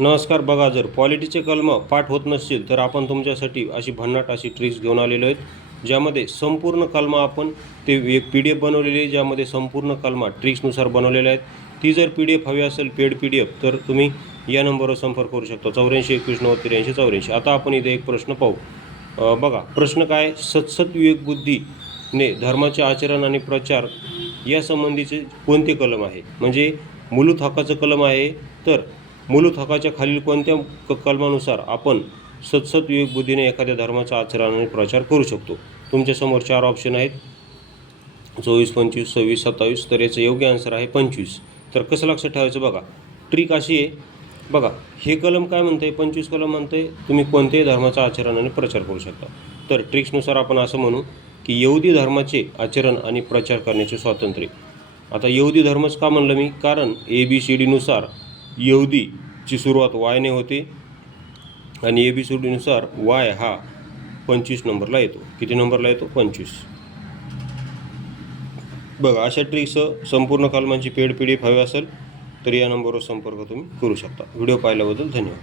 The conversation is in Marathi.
नमस्कार. बघा, जर पॉलिटीचे कलम पाठ होत नसतील तर आपण तुमच्यासाठी अशी भन्नाट अशी ट्रिक्स घेऊन आलेलो आहेत, ज्यामध्ये संपूर्ण कलम आपण ते एक PDF बनवलेली आहे, ज्यामध्ये संपूर्ण कलम ट्रिक्सनुसार बनवलेले आहेत. ती जर PDF हवी असेल पेड PDF तर तुम्ही या नंबरवर संपर्क करू शकता 84 21 90 83 84. आता आपण इथे एक प्रश्न पाहू. बघा, प्रश्न काय? सतसत विवेक बुद्धीने धर्माचे आचरण आणि प्रचार यासंबंधीचे कोणते कलम आहे? म्हणजे मूलभूत हक्काचं कलम आहे. तर मूलभूत हक्काच्या खालील कोणत्या कलमानुसार आपण सतसत विवेक बुद्धीने एखाद्या धर्माचा आचरण आणि प्रचार करू शकतो? तुमच्यासमोर 4 ऑप्शन आहेत, 24 25 26 27. तर याचं योग्य आन्सर आहे 25. तर कसं लक्षात ठेवायचं? बघा, ट्रिक अशी आहे. बघा, हे कलम काय म्हणते? 25 कलम म्हणते तुम्ही कोणत्याही धर्माचा आचरण आणि प्रचार करू शकता. तर ट्रिक्सनुसार आपण असं म्हणू की यहुदी धर्माचे आचरण आणि प्रचार करण्याचे स्वातंत्र्य. आता यहुदी धर्मच का म्हणलं मी? कारण ABCDनुसार यहुदीची सुरुवात वायने होते आणि ABCDनुसार वाय हा 25 नंबरला येतो. किती नंबरला येतो? 25. बघा, अशा ट्रिक्स संपूर्ण कलमांची पेड PDF हवी असेल तर या नंबरवर संपर्क तुम्ही करू शकता. व्हिडिओ पाहिल्याबद्दल धन्यवाद.